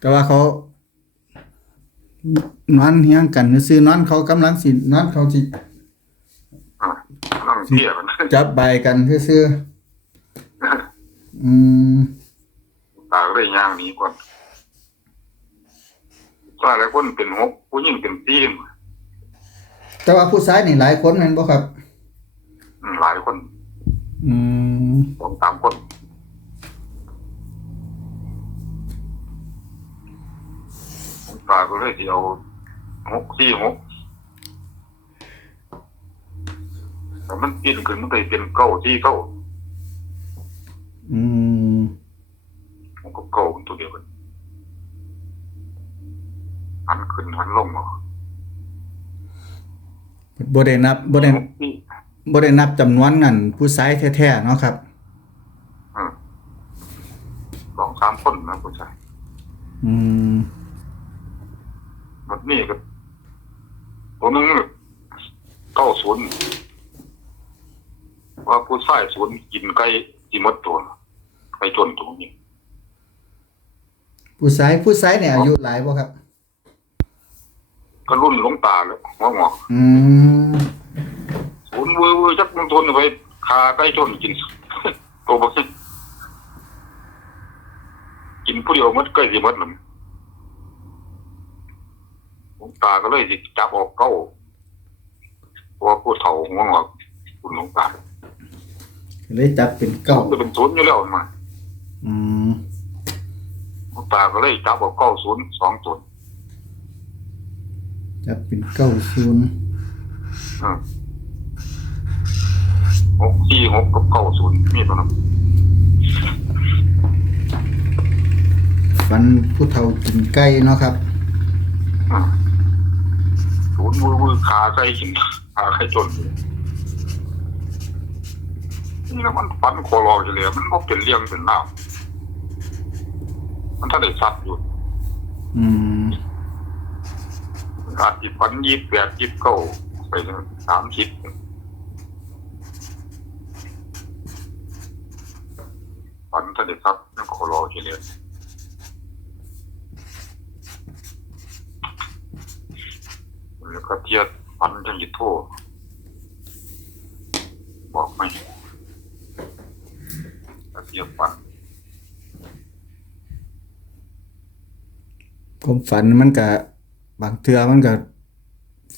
แต่ว่าเขานอนเฮียงกันซื่อๆนอนเขากำลังสินอนเขาสิอะนั่งเที่ยกันจับใบกันซื่อๆอืมตาก็เลยย่างหนี้ก่อนตาแล้วคนเป็นหกผู้หญิงเป็นตีนแต่ว่าผู้ชายนี่หลายคนแม่นบ่ครับอืมหลายคน อืมสองสามคน ตาก็เลยสิเอาหกสี่หกแต่มันปีนขึ้นมันเลยเป็นเก้าที่เก้าอืมมันก็เก้าเป็นตัวเดียวกันหันขึ้นหันลงเหรอบ่ได้นับบ่ได้หกสี่บ่ได้นับจำนวนนั่นผู้ชายแท้ๆเนาะครับอืมสองสามคนนะผู้ชาย อืมแบบนี้ก็ตัวหนึงเก้าศูนย์ว่าผู้ชายศูนย์กินไก่ที่หมดตัวไก่จนตัวนี้ผู้ชายผู้ชายเนี่ยอายุหลายบ่ครับ ก็รุ่นหลวงตาแล้วหัวหงอกอืมศูนย์เวอร์เวอร์จักมันทนไปคาไก่จนกินตัวบักซิกินผู้เดียวหมดไก่ที่หมดหนึ่งหลวง ตาก็เลยสิจับออกเก้าเพราะว่าผู้เฒ่าหัวหงอกคุณหลวงตาก็เลยจับเป็นเก้าจะเป็นศูนย์อยู่แล้วมาอืมหลวงตาก็เลยจับออกเก้าศูนย์สองศูนย์จับเป็นเก้าศูนย์อืมหกสี่หกกับเก้าศูนย์มีตัวนั้นฟันผู้เฒ่ากินไก่เนาะครับอืมศูนย์ มือมือขาใครกินขาใครจนอยู่นี่แล้วมันฟันโคลออยู่เลยมันก็เป็นเลี้ยงเป็นเล่าวมันถ้าได้สัตว์อยู่ อืมอาจจิตฟันยี่สิบแปดยี่สิบเก้าไปถึงสามสิบฟันถ้าได้สัตว์มันโคลออยู่เลย แล้วก็เทียบฟันจะหยิบโทษบอกไหมก็เทียบฟันผมฝันมันก็บางเทื่อมันก็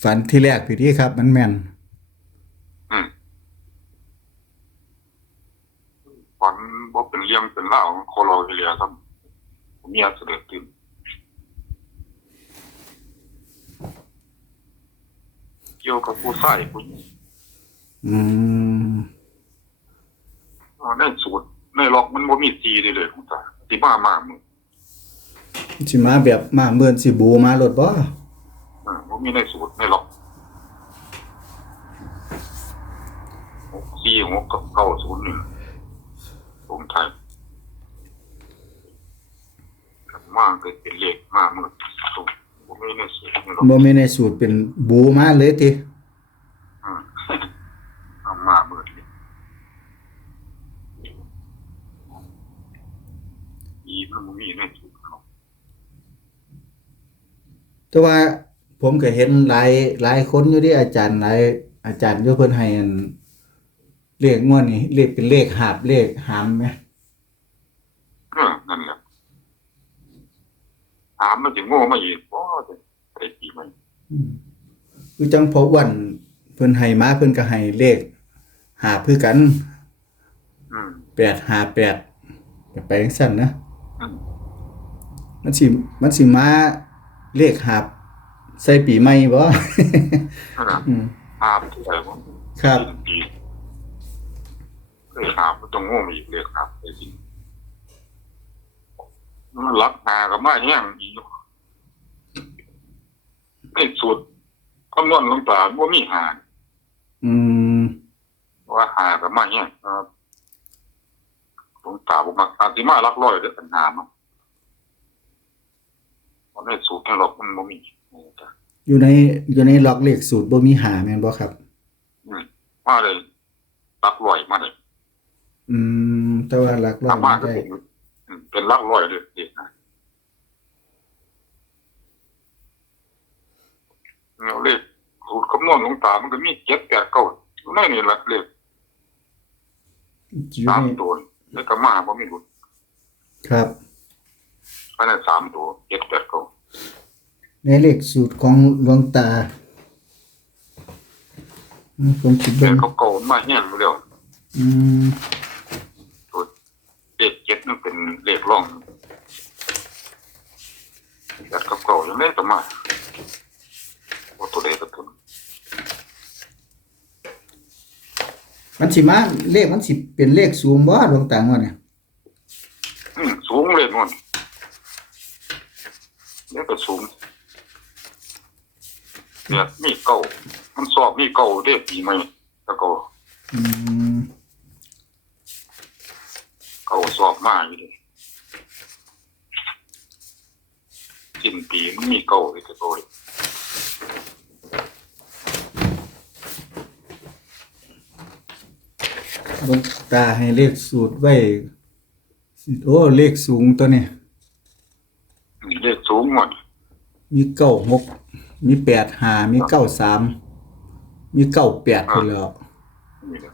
ฝันที่แรกพี่ที่ครับ มันแม่นอืมฝันว่าเป็นเลี้ยงเป็นเล่าวโคโลเฮียครับเมียเสด็จตื่นเกี่ยวกับผู้ชายผู้หญิงอืมอ่าในสูตรในล็อกมันบ่มีสีเลยเลยคุณตาสีมามามึงสิมาแบบมาเมื่อนสิบูมารถบ่อ่าบ่มีในสูตรในล็อกหกสี่หกกับเก้าศูนย์หนึ่งตรงไทยมากเกิดเป็นเลขมากมึงตรง บ่มีในสูตรในล็อกบ่มีในสูตรเป็นบูมาเลยติอืมเอามาเบิดเลยอีมันบ่มีในสูตรเขาแต่ว่าผมก็เห็นหลายหลายคนอยู่ที่อาจารย์หลายอาจารย์อยู่เพิ่นให้อันเลขงวดนี้เลขเป็นเลขหาบเลขหามไหม เออนั่นแหละ ถามมันสิโง่มาอีกบ่จะไปตีมันคือจังพออ้วันเพิ่นให้มาเพิ่นก็ให้เลขหาบคือกันอืม858ก็ไปจังซั่นนะอืมมันสิมันสิมาเลขหาบใส่ปีใหม่บ่นั่นน่ะอืมถามที่ไหนบ่ครับปีเคยถามมันต้องโง่มาอีกเลยครับไอ้สิ มันรับหากับมาแห้งอีกไอ้สูตรคำนวณลงตาบ่มีหาอืม ว่าหากับมาเนี่ยครับหลวงตาบอกมาอาติมารักร้อยเด้อปัญหามันมันได้สูตรให้หรอกมันบ่มีอยู่ในอยู่ในล็อกเลขสูตรบ่มีหาแม่นบ่ครับอืมมาเลยรักร้อยมาเลยอืม แต่ว่าหลักร้อยทำมาก็ได้ เป็นรักร้อยเลยเด็กนะเราเลขสูตรคำนวณลวงตามันก็มีเจ็ดแปดเก้าอยู่ในนี่แหละเลขอยสามตัวแล้วก็มาบ่มีหลุดครับ อันนั้นสามตัวเจ็ดแปดเก้าในเลขสูตรของหลวงตาอืคิดเลว่าเขาโก่ามาแห้งหมดแล้วอืม เจ็ดเจ็ดนึง ลขร่องแปดเก่าๆยังได้ก็มาว่าตัวเลขก็ตัวนั้นมันสิมาเลขมันสิเป็นเลขสูงบ่หลวงตางว่าเนี่ยอืมสูงเลยมันเนี่ยก็สูงเนี่ยมีเก่ามันสอบมีเก่าเด้ปีใหม่แล้วก็อืม เก่าสอบมาอยู่เลย สิ้นปีมันมีเก่าเลยก็โตเลยหลวงตาให้เลขสูตรไว้สิโอ้เลขสูงตัวนี้อืมเลขสูงหมดมีเก้าหกมีแปดหามีเก้าสามมีเก้าแปดไปแล้วนี่เลย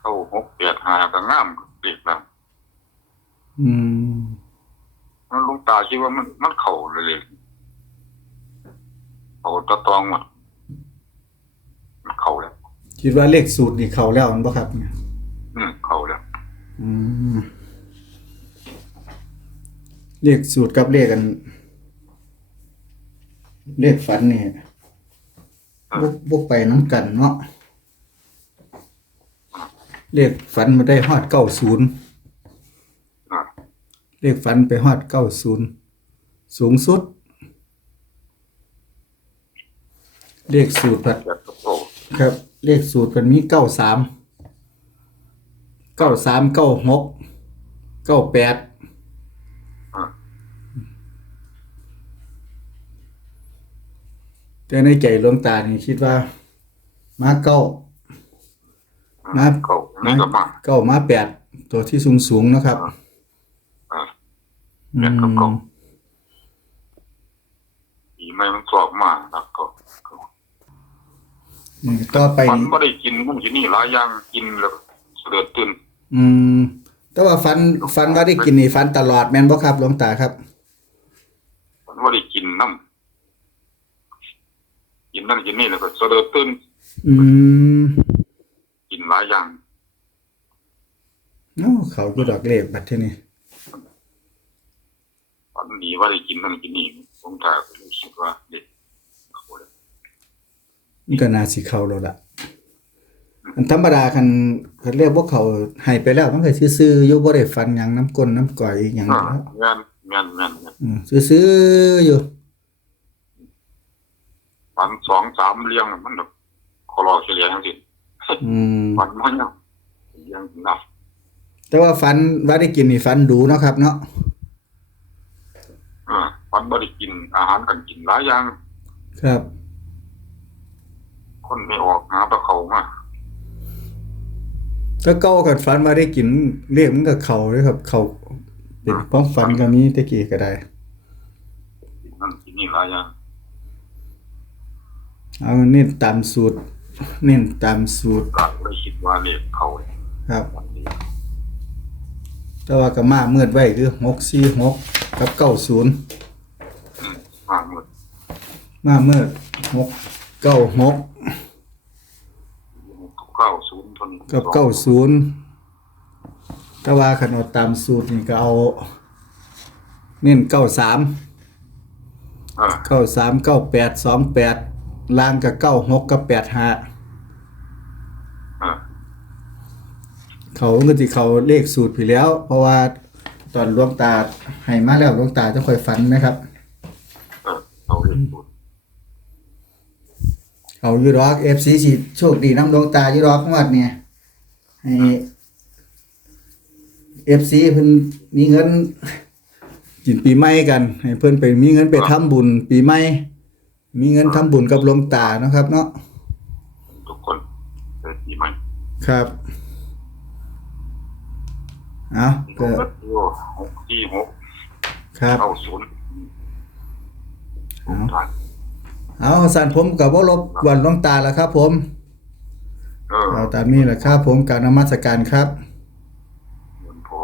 เก้าหกแปดห้าก็งามเลขแล้วอืมมันหลุงตาคิดว่ามันมันเข่าเลยเลยเขาตะตองหมดมันเข่าแล้วคิดว่าเลขสูตรนี่เข้าแล้วมันบ่ครับเนี่ยอืมเข่าแล้ว อืมเลขสูตรกับเลขกัน เลขฝันนี่บ่บ่ไปน้ำกันเนาะเลขฝันมาได้ฮอดเก้าศูนย์อะ เลขฝันไปฮอดเก้าศูนย์สูงสุด เลขสูตรผัดแบบกระโตครับ เลขสูตรมันมีเก้าสามเก้าสามเก้าหกเก้าแปดอะแต่ในใจหลวงตานี่คิดว่ามาเก้ามาเข่านี่ก็มาเก้ามาแปดตัวที่สูงสูงๆนะครับอะอื แปดกับเก้ามปีใหม่มันสอบมาแล้วก็อืมต่อไปมันนี่ไม่ได้กินมุ่งที่นี่หลายอย่างกินแล้วเสลือดตื่นอืม แต่ว่าฟันฟันว่าได้กินนี่ฟันตลอดแม่นบ่ครับหลวงตาครับ มันไม่ได้กินน้ำกินนั่นกินนี่แล้วก็เสลือดตื่นอืมกินหลายอย่างโอ้เขาอยู่ดอกเลขบัดที่นี้ มันดีว่าได้กินนั่นกินนี่ผมตาก็รู้สึกว่าเด็กเขาเลยมันก็น่าสิเข้าแล้วล่ะอันธรรมดาคันคันเรียกพวกเขาให้ไปแล้วมันก็ซื่อๆอยู่บ่ได้ฟันหยังน้ำก้นน้ำก่อยอีหยังอ่าแล้วแม่นแม่นแม่นแม่นอืมซื่อๆอยู่ปันสองสามเลี้ยงมันแบบคอรอเฉลี่ยจังสิอืมปันมันยังเลี้ยงนับแต่ว่าฟันว่าได้กินนี่ฟันดูเนาะครับเนาะ อ่าปันบ่ได้กิน อาหารกันกินหลายอย่าง ครับ คนไม่ออกหาตะเขามาถ้าเก้ากันฟันว่าได้กินเรียกมันก็เข้าเลยครับ เข้าเป็นความฝันก็มีแตะกี้ก็ได้กินนั่นกินนี่หลายอย่างเอาเน้นตามสูตร เน้นตามสูตรก็เลยคิดว่าเลขเขาเลยครับวันนี้ แต่ว่าก็มาเมื่อไว้คือหกสี่หกกับเก้าศูนย์อืมมาหมดมาเมื่อหกเก้าหกเก้าศูนย์ทนกับเก้าศูนย์แต่ว่าขนมตามสูตรนี่ก็เอา เน้นเก้าสามเออเก้าสามเก้าแปดสองแปดล่างกับเก้าหกกับแปดห้า เออ เขาก็ที่เขาเลขสูตรผิดแล้ว เพราะว่าตอนหลวงตาให้มาแล้วหลวงตาจะค่อยฝันนะครับ เออเขาเลขศูนย์เขาอยู่ดอกเอฟซีสิโชคดีน้ำหลวงตาอยู่ดอกงวดเนี่ยให้เอฟซีเพิ่นมีเงิน กินปีใหม่กัน ให้เพิ่นไปมีเงินไปทำบุญ ปีใหม่ มีเงินทำบุญกับหลวงตาเนาะครับ เนาะทุกคนเกิดปีใหม่ ครับ เอาที่ก็หกโอ้หกที่หกครับเก้าศูนย์ผมทานเอาสันผมกับว่ารบกวนหลวงตาแล้วครับ ผมเออเอาตามนี้แหละครับ ผมการนมัสการครับหลวงพ่อ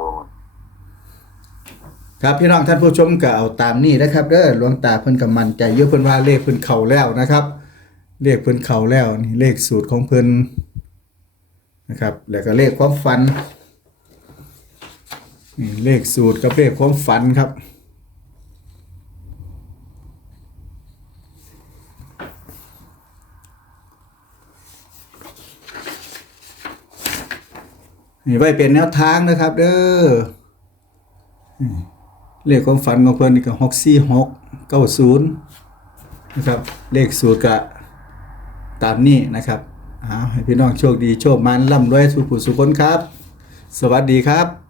ครับพี่น้องท่านผู้ชมก็เอาตามนี้นะครับเด้อหลวงตาเพิ่นก็มั่นใจเยอะเพิ่นว่าเลขเพิ่นเข้าแล้วนะครับ เลขเพิ่นเข้าแล้วนี่เลขสูตรของเพิ่นนะครับ แล้วก็เลขความฝัน นี่เลขสูตรกับเลขความฝันครับ นี่ไว้เป็นแนวทางนะครับ เด้อเลขความฝันของเพิ่นนี่ก็หกสี่หกเก้าศูนย์นะครับ เลขสูตรก็ตามนี้นะครับอ้าวให้พี่น้องโชคดีโชคมันร่ำรวยสุขผู้สุขคนครับ สวัสดีครับ